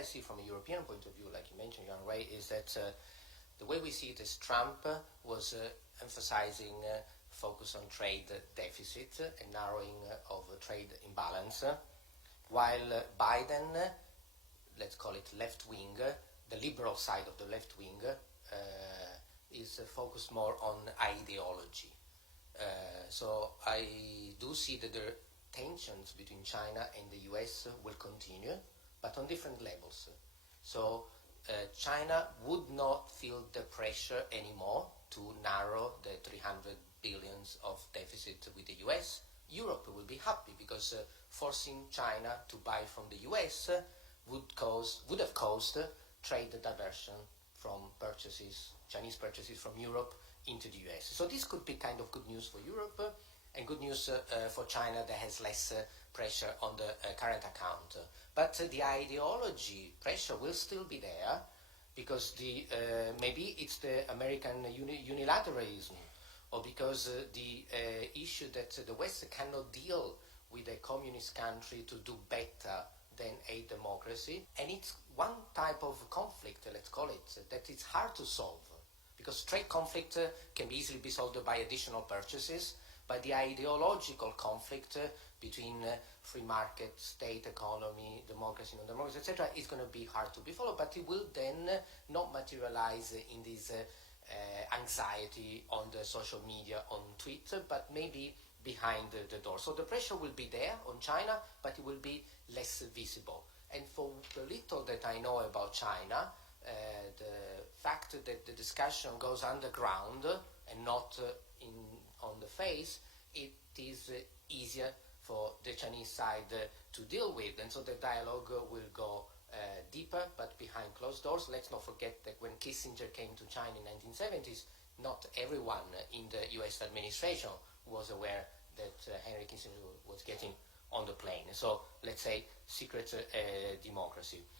I see from a European point of view, like you mentioned, Jean Ray, is that the way we see it is Trump was emphasizing focus on trade deficit and narrowing of trade imbalance, while Biden, let's call it left wing, the liberal side of the left wing, is focused more on ideology. So I do see that the tensions between China and the US will continue, but on different levels. So China would not feel the pressure anymore to narrow the 300 billions of deficit with the US. Europe will be happy because forcing China to buy from the US would have caused trade diversion from Chinese purchases from Europe into the US. So this could be kind of good news for Europe and good news for China that has less pressure on the current account. But the ideology pressure will still be there because maybe it's the American unilateralism, or because the issue that the West cannot deal with a communist country to do better than a democracy. And it's one type of conflict, let's call it, that it's hard to solve. Because trade conflict can easily be solved by additional purchases, but the ideological conflict between free market, state economy, democracy, non-democracy, etc., is going to be hard to be followed, but it will then not materialize in this anxiety on the social media, on Twitter, but maybe behind the door. So the pressure will be there on China, but it will be less visible. And for the little that I know about China, the fact that the discussion goes underground and not on the face, it is easier for the Chinese side to deal with, and so the dialogue will go deeper, but behind closed doors. Let's not forget that when Kissinger came to China in the 1970s, not everyone in the US administration was aware that Henry Kissinger was getting on the plane. So let's say secret democracy.